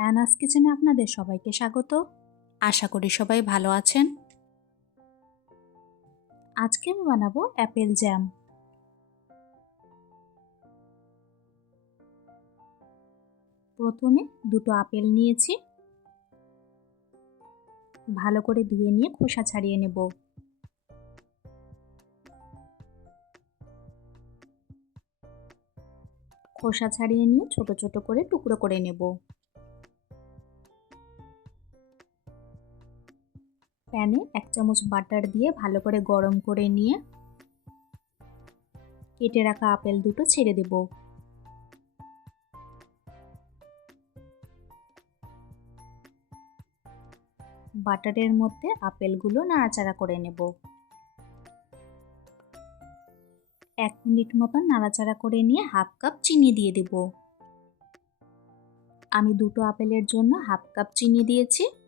অ্যানাস কিচেনে আপনাদের সবাইকে স্বাগত। আশা করি সবাই ভালো আছেন। আজকে আমি বানাবো অ্যাপেল জ্যাম প্রথমে দুটো আপেল নিয়েছি। ভালো করে ধুয়ে নিয়ে খোসা ছাড়িয়ে নেব। খোসা ছাড়িয়ে নিয়ে ছোট ছোট করে টুকরো করে নেব। প্যানে এক চামচ বাটার দিয়ে ভালো করে গরম করে নিয়ে কেটে রাখা আপেল দুটো ছেড়ে দেব। বাটারের মধ্যে আপেলগুলো নাড়াচাড়া করে নেব। এক মিনিট মতন নাড়াচাড়া করে নিয়ে হাফ কাপ চিনি দিয়ে দেব। আমি দুটো আপেলের জন্য হাফ কাপ চিনি দিয়েছি।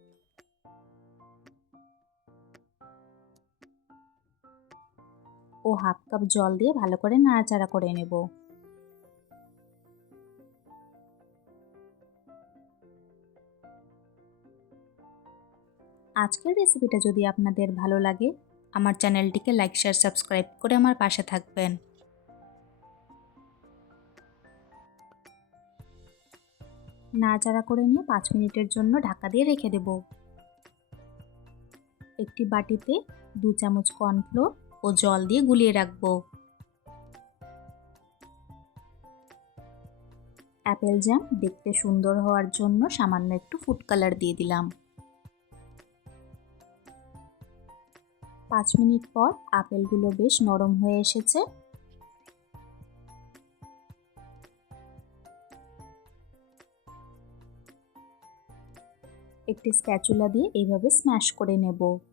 ও হাফ কাপ জল দিয়ে ভালো করে নাড়াচাড়া করে নেব। আজকের রেসিপিটা যদি আপনাদের ভালো লাগে, আমার চ্যানেলটিকে লাইক, শেয়ার, সাবস্ক্রাইব করে আমার পাশে থাকবেন। নাড়াচাড়া করে নিয়ে পাঁচ মিনিটের জন্য ঢাকা দিয়ে রেখে দেব। একটি বাটিতে দু চামচ কর্নফ্লোর ও জল দিয়ে গুলিয়ে রাখব। অ্যাপেল জ্যাম দেখতে সুন্দর হওয়ার জন্য সামান্য একটু ফুড কালার দিয়ে দিলাম। পাঁচ মিনিট পর আপেলগুলো বেশ নরম হয়ে এসেছে। একটি স্প্যাচুলা দিয়ে এইভাবে স্ম্যাশ করে নেব।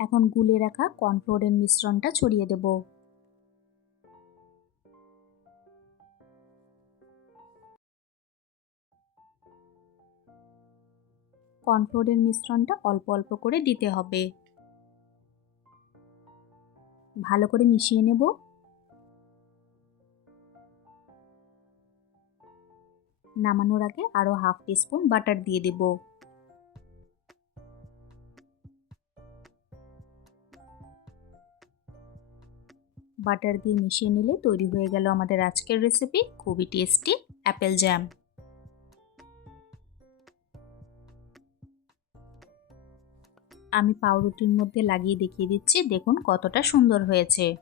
এখন গুলে রাখা কর্নফ্লোরের মিশ্রণটা ছড়িয়ে দেব। কর্নফ্লোরের মিশ্রণটা অল্প অল্প করে দিতে হবে। ভালো করে মিশিয়ে নেব। নামানোর আগে আরও হাফ টিস্পুন বাটার দিয়ে দেবো। বাটার দিয়ে মিশিয়ে নিলে তৈরি হয়ে গেল আমাদের আজকের রেসিপি খুবই টেস্টি অ্যাপেল জ্যাম আমি পাউরুটির মধ্যে লাগিয়ে দেখিয়ে দিচ্ছি, দেখুন কতটা সুন্দর হয়েছে।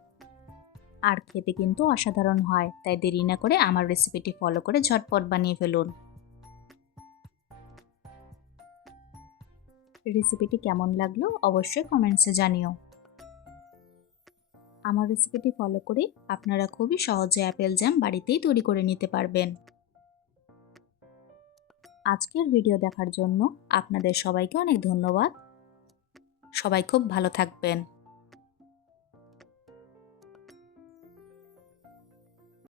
আর খেতে কিন্তু অসাধারণ হয়, তাই দেরি না করে আমার রেসিপিটি ফলো করে ঝটপট বানিয়ে ফেলুন। রেসিপিটি কেমন লাগল অবশ্যই কমেন্টসে জানিও। আমার রেসিপিটি ফলো করে আপনারা খুবই সহজে অ্যাপেল জ্যাম বাড়িতেই তৈরি করে নিতে পারবেন। আজকের ভিডিও দেখার জন্য আপনাদের সবাইকে অনেক ধন্যবাদ। সবাই খুব ভালো থাকবেন।